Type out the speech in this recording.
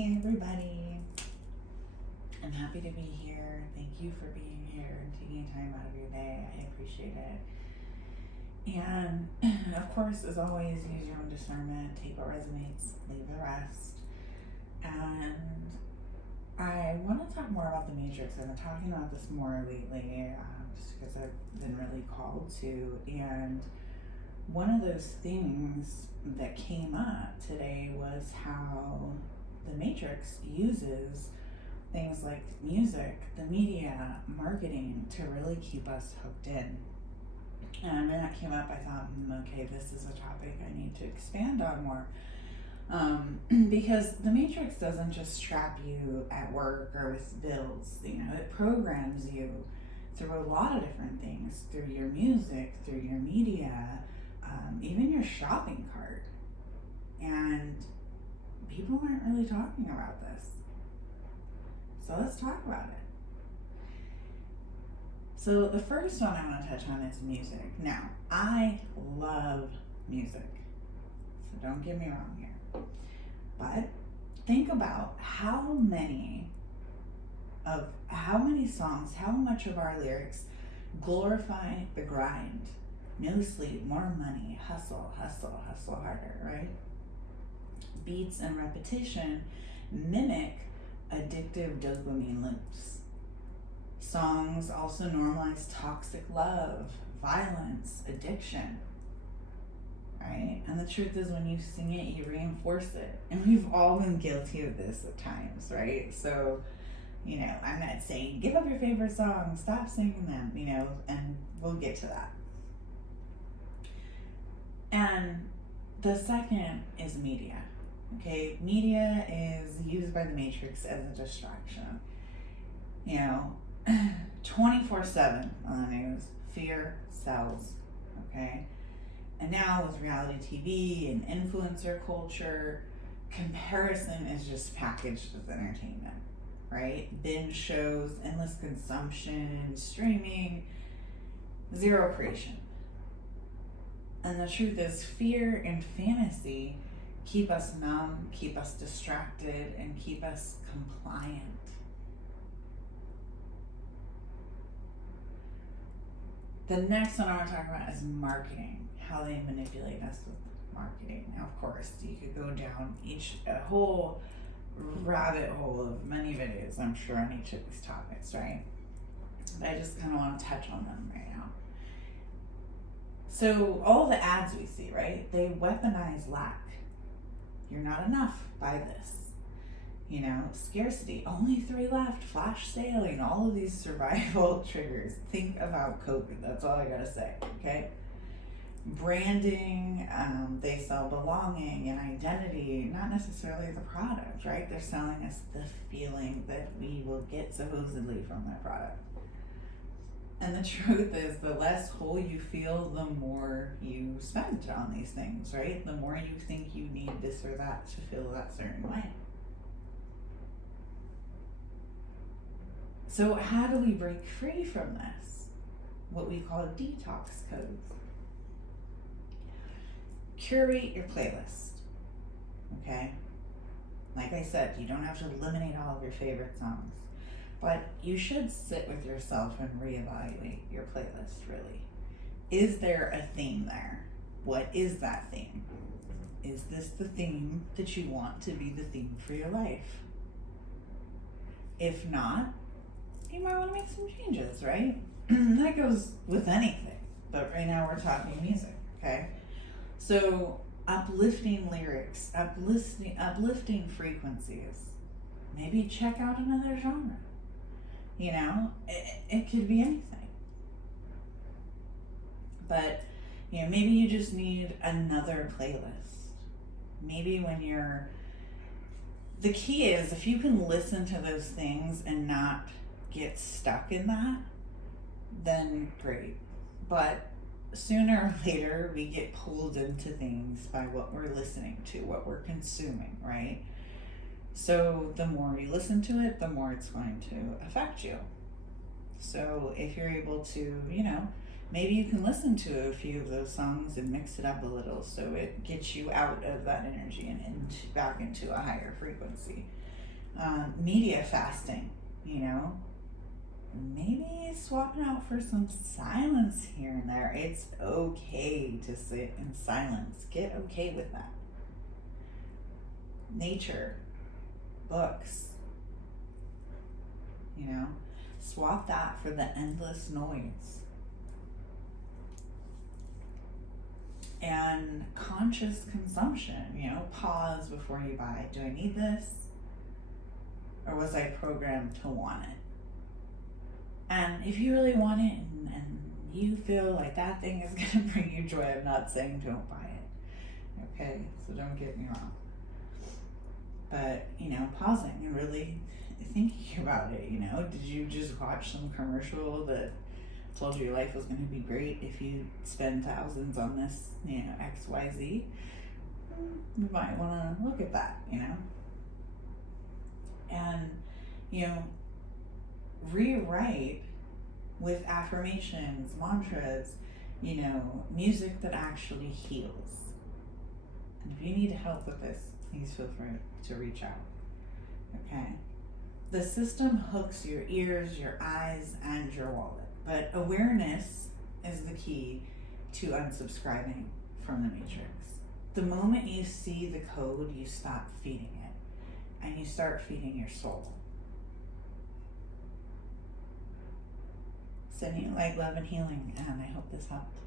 Hey everybody, I'm happy to be here. Thank you for being here and taking time out of your day. I appreciate it. And of course, as always, use your own discernment, take what resonates, leave the rest. And I want to talk more about the matrix. I've been talking about this more lately, just because I've been really called to. And one of those things that came up today was how the matrix uses things like music, the media, marketing to really keep us hooked in. And when that came up, I thought, okay, this is a topic I need to expand on more. Because the matrix doesn't just trap you at work or with bills, it programs you through a lot of different things, through your music, through your media, even your shopping cart. And people aren't really talking about this. So let's talk about it. So the first one I want to touch on is music. Now, I love music, so don't get me wrong here. But think about how many songs, how much of our lyrics glorify the grind. No sleep, more money, hustle, hustle, hustle harder, right? Beats and repetition mimic addictive dopamine loops. Songs also normalize toxic love, violence, addiction, right? And the truth is, when you sing it, you reinforce it. And we've all been guilty of this at times, right? So, I'm not saying give up your favorite songs, stop singing them, and we'll get to that. And the second is media. Okay, media is used by the matrix as a distraction. 24/7 on the news, fear sells, okay? And now with reality TV and influencer culture, comparison is just packaged as entertainment, right? Binge shows, endless consumption, streaming, zero creation. And the truth is, fear and fantasy keep us numb, keep us distracted, and keep us compliant. The next one I want to talk about is marketing, how they manipulate us with marketing. Now, of course, you could go down a whole rabbit hole of many videos, I'm sure, on each of these topics, right? But I just kind of want to touch on them right now. So all the ads we see, right, they weaponize lack. You're not enough, buy this. Scarcity, only 3 left, flash sailing, all of these survival triggers. Think about COVID, that's all I gotta say, okay? Branding, they sell belonging and identity, not necessarily the product, right? They're selling us the feeling that we will get supposedly from that product. And the truth is, the less whole you feel, the more you spend on these things, right? The more you think you need this or that to feel that certain way. So how do we break free from this? What we call detox codes. Curate your playlist, okay? Like I said, you don't have to eliminate all of your favorite songs. But you should sit with yourself and reevaluate your playlist, really. Is there a theme there? What is that theme? Is this the theme that you want to be the theme for your life? If not, you might want to make some changes, right? That goes with anything. But right now we're talking music, okay? So uplifting lyrics, uplifting frequencies. Maybe check out another genre. It could be anything. But, maybe you just need another playlist. Maybe the key is, if you can listen to those things and not get stuck in that, then great. But sooner or later, we get pulled into things by what we're listening to, what we're consuming, right? So the more you listen to it, the more it's going to affect you. So if you're able to, maybe you can listen to a few of those songs and mix it up a little so it gets you out of that energy and back into a higher frequency. Media fasting, you know, maybe swapping out for some silence here and there. It's okay to sit in silence. Get okay with that. Nature, books, you know, swap that for the endless noise. And conscious consumption, you know, pause before you buy. Do I need this? Or was I programmed to want it? And if you really want it and you feel like that thing is going to bring you joy, I'm not saying don't buy it. Okay, so don't get me wrong. But, you know, pausing and really thinking about it, you know, did you just watch some commercial that told you your life was going to be great if you spend thousands on this, you know, XYZ? You might want to look at that, you know? And, you know, rewrite with affirmations, mantras, you know, music that actually heals. And if you need help with this, please feel free to reach out. Okay? The system hooks your ears, your eyes, and your wallet. But awareness is the key to unsubscribing from the matrix. The moment you see the code, you stop feeding it, and you start feeding your soul. Sending you light, love, and healing, and I hope this helped.